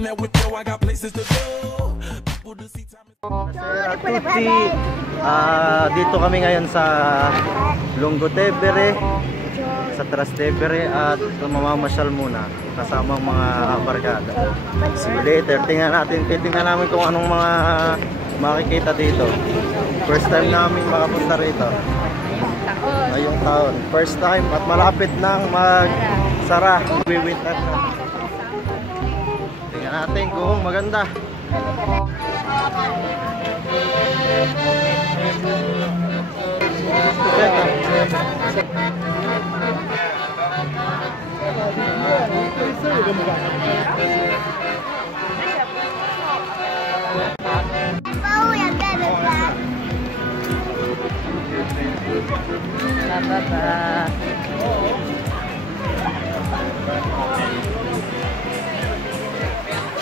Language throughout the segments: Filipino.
Tutsi, dito kami ngayon sa Lungo-Tevere, sa Trastevere, at mamamasyal muna kasama mga barkada. See you later. Titingnan namin kung anong mga makikita dito. First time namin makapunta rito ngayong taon. First time at malapit nang magsara. Winter na. Tingnan natin kung maganda.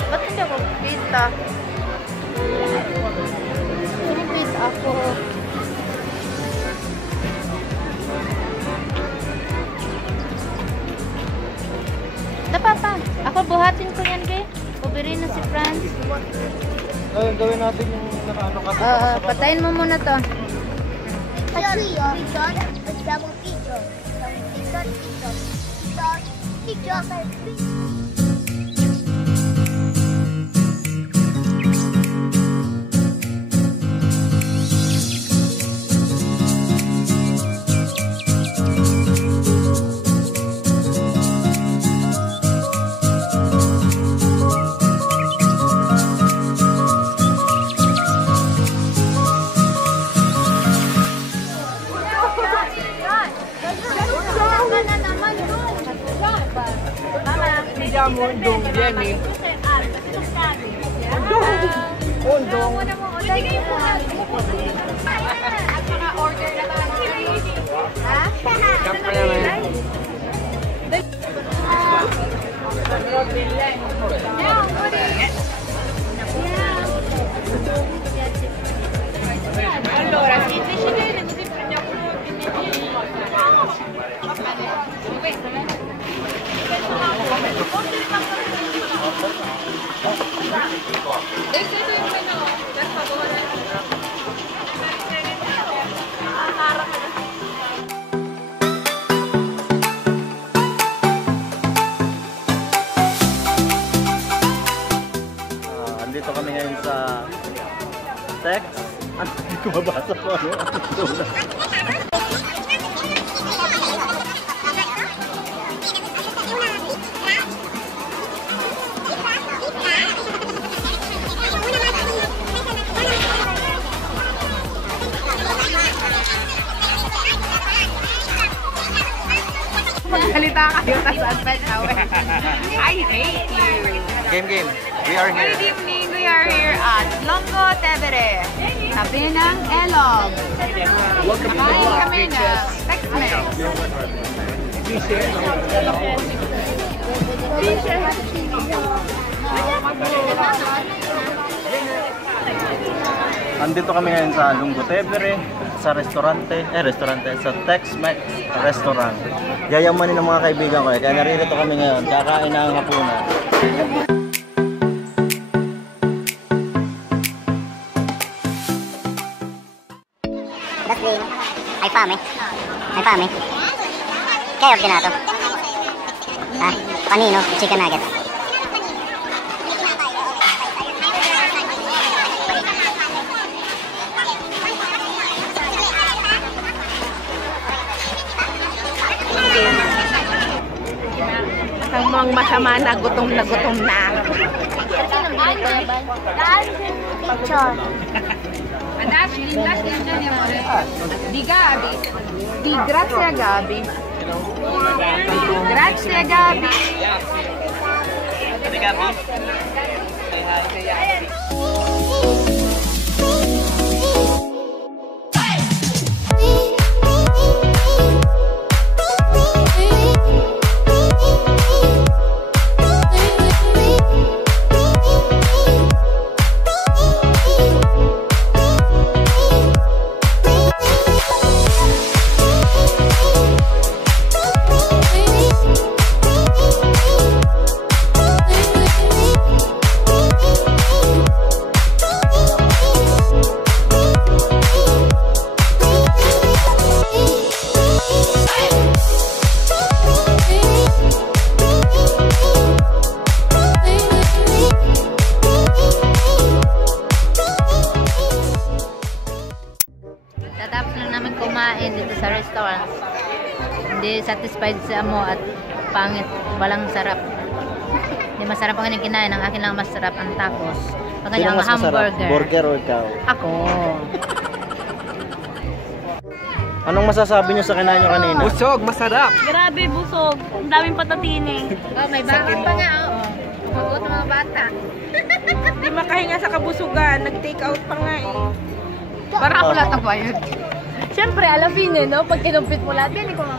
Ba't hindi ako kita? Sinipit ako. Papa, ako buhatin ko yan, be. Kubirin na si Franz. Gawin natin yung nakaano kasi. Patayin mo muna to. Undong yan eh. Undong. Order na naman. Ha? Kapag naman. Allora, si decide così prendiamo l'ordine. Andito kami ngayon sa text. Hindi ko mabasa po ano. Magsalita kayo tas advance hour. I hate you. Game. We are here. Good evening. We are here at Lungo-Tevere. Sabi ng Elog. Welcome to the vlog, Kami na Tex-Mex. Andito kami ngayon sa Lungo-Tevere, sa restaurante, sa Tex-Mex restaurant. Yayamanin ng mga kaibigan ko kaya naririto kami ngayon, kakain na ang hapunan. Hai fame? Hai fame? Che hai ordinato? Panino, chicken nugget. Masamang masama na gutom na. Picture. Di Gabi. Grazie a Gabi. Grazie Gabi. kumain dito sa restaurant, hindi satisfied sa mo at pangit, walang sarap. Hindi masarap ang kanyang kinain. Ang akin lang masarap ang tacos. Ang kanyang hamburger. Burger o ikaw? Ako. Anong masasabi niyo sa kinain niyo kanina? Busog, masarap. Grabe, busog. Ang daming patatin eh. Oh, may bakit pa nga. Oh. Magot mga bata. Di makahinga sa kabusugan. Nag-take out pa nga eh. Para ako lahat ang bayad. Siyempre, alafin eh, no? Pag kinumpit mo lahat yan, ikaw.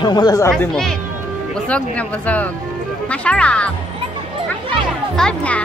Anong masasabi mo? Busog na busog. Masarap. Solve na.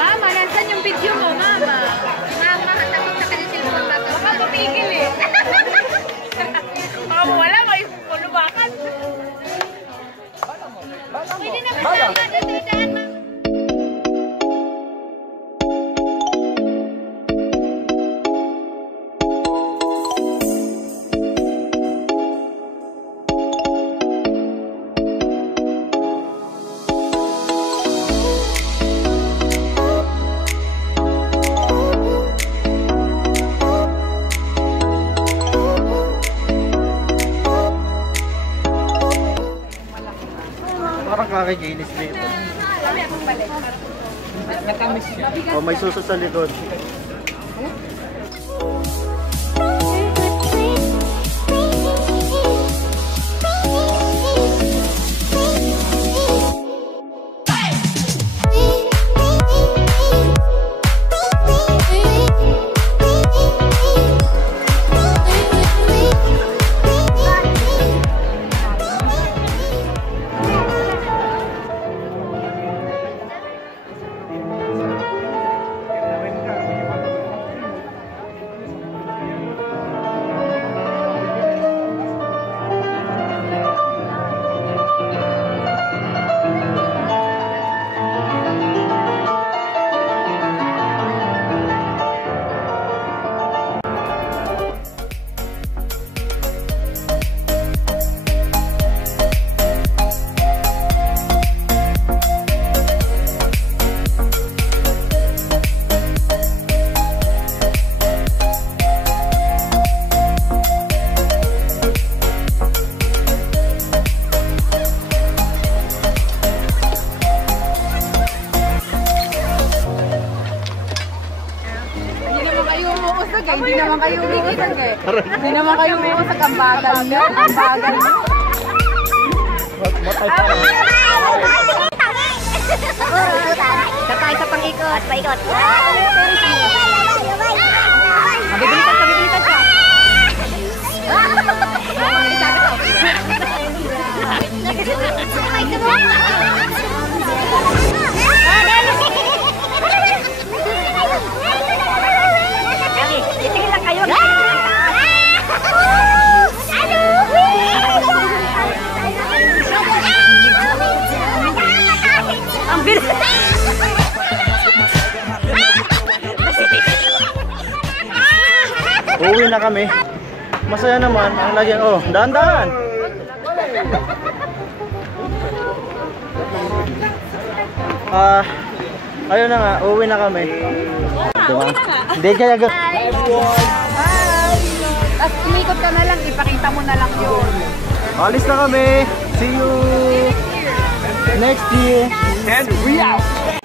Mama, nasan yung video mo, Mama? Mama, takot sa kanya cellphone na to. Baka tumigil eh. Baka wala, may pulubakan. Pwede na kasama dito daan, Mama. Parang kakikinis dito. Oh, may suso sa likod. Hindi naman kayo umusag eh. Hindi naman kayo umusag ang bagal nyo. Ang bagal nyo. Matay pa rin. Kapag isa pang ikot. At paikot. Mabibilitan ka, mabibilitan ka. Titigil lang kayo. Ang bilis. Uwi na kami. Masaya naman. Ang lagi, oh, dahan-dahan. Ayun na nga, uwi na kami. Diba? Hindi kaya Tapos umikot ka na lang, ipakita mo na lang yun. alis na kami. See you next year. And we out!